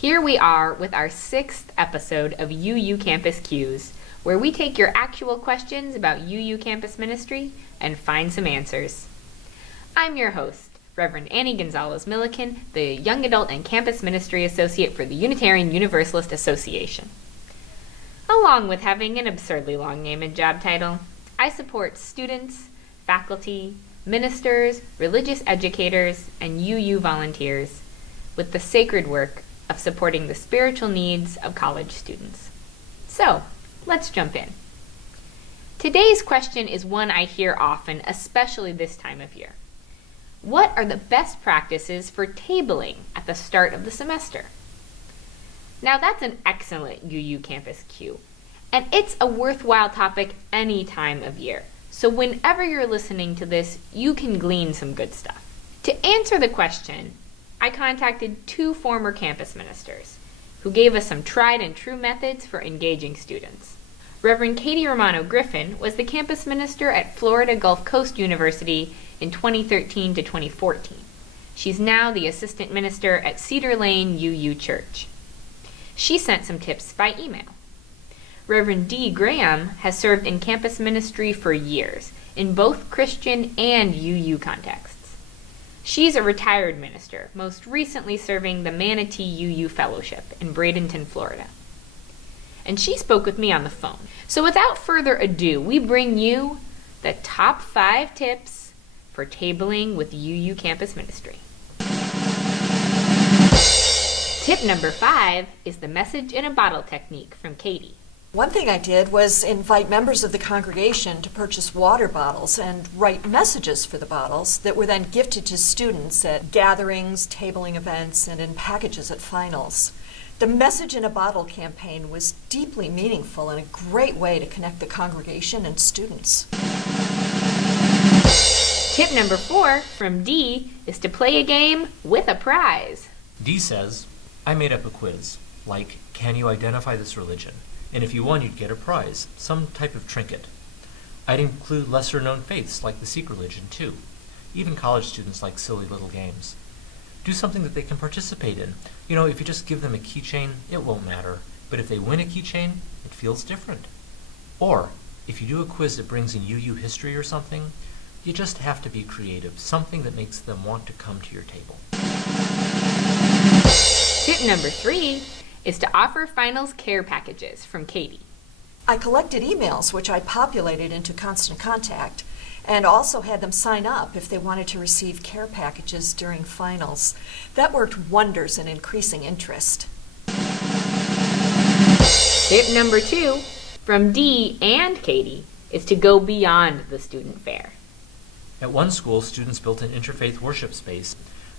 Here we are with our 6th episode of UU Campus Q's, where we take your actual questions about UU Campus Ministry and find some answers. I'm your host, Reverend Annie Gonzalez-Milliken, the Young Adult and Campus Ministry Associate for the Unitarian Universalist Association. Along with having an absurdly long name and job title, I support students, faculty, ministers, religious educators, and UU volunteers with the sacred work of supporting the spiritual needs of college students. So, let's jump in. Today's question is one I hear often, especially this time of year. What are the best practices for tabling at the start of the semester? Now that's an excellent UU Campus Q, and it's a worthwhile topic any time of year. So whenever you're listening to this, you can glean some good stuff. To answer the question, I contacted 2 former campus ministers who gave us some tried and true methods for engaging students. Reverend Katie Romano Griffin was the campus minister at Florida Gulf Coast University in 2013 to 2014. She's now the assistant minister at Cedar Lane UU Church. She sent some tips by email. Reverend D. Graham has served in campus ministry for years, in both Christian and UU contexts. She's a retired minister, most recently serving the Manatee UU Fellowship in Bradenton, Florida. And she spoke with me on the phone. So without further ado, we bring you the top 5 tips for tabling with UU campus ministry. Tip number 5 is the message in a bottle technique from Katie. One thing I did was invite members of the congregation to purchase water bottles and write messages for the bottles that were then gifted to students at gatherings, tabling events, and in packages at finals. The Message in a Bottle campaign was deeply meaningful and a great way to connect the congregation and students. Tip number 4 from D is to play a game with a prize. D says, I made up a quiz, like, can you identify this religion? And if you won, you'd get a prize, some type of trinket. I'd include lesser-known faiths, like the Sikh religion, too. Even college students like silly little games. Do something that they can participate in. You know, if you just give them a keychain, it won't matter. But if they win a keychain, it feels different. Or, if you do a quiz that brings in UU history or something, you just have to be creative, something that makes them want to come to your table. Tip number 3 is to offer finals care packages from Katie. I collected emails which I populated into Constant Contact and also had them sign up if they wanted to receive care packages during finals. That worked wonders in increasing interest. Tip number 2 from D and Katie is to go beyond the student fair. At one school, students built an interfaith worship space.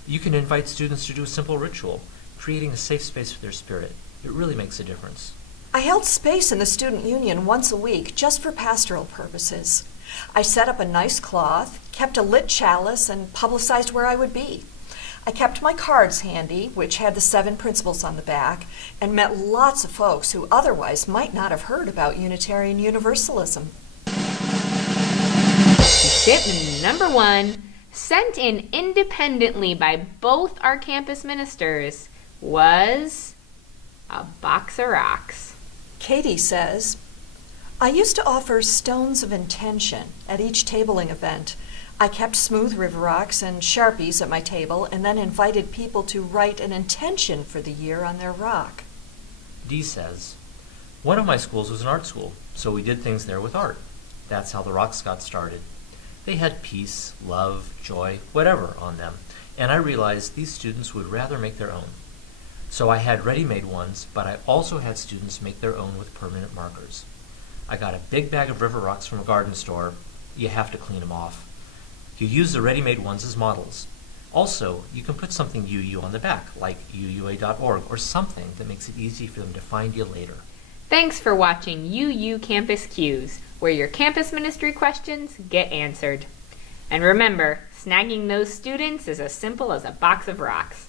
You can invite students to do a simple ritual, creating a safe space for their spirit. It really makes a difference. I held space in the student union once a week just for pastoral purposes. I set up a nice cloth, kept a lit chalice, and publicized where I would be. I kept my cards handy, which had the 7 principles on the back, and met lots of folks who otherwise might not have heard about Unitarian Universalism. Tip number 1, sent in independently by both our campus ministers, was a box of rocks. Katie says, I used to offer stones of intention at each tabling event. I kept smooth river rocks and Sharpies at my table and then invited people to write an intention for the year on their rock. D says, one of my schools was an art school, so we did things there with art. That's how the rocks got started. They had peace, love, joy, whatever on them, and I realized these students would rather make their own. So I had ready-made ones, but I also had students make their own with permanent markers. I got a big bag of river rocks from a garden store. You have to clean them off. You use the ready-made ones as models. Also, you can put something UU on the back, like uua.org, or something that makes it easy for them to find you later. Thanks for watching UU Campus Q's, where your campus ministry questions get answered. And remember, snagging those students is as simple as a box of rocks.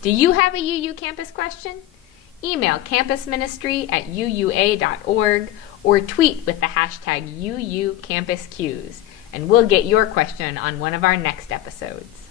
Do you have a UU campus question? Email campusministry@uua.org or tweet with the hashtag UUCampusQs, and we'll get your question on one of our next episodes.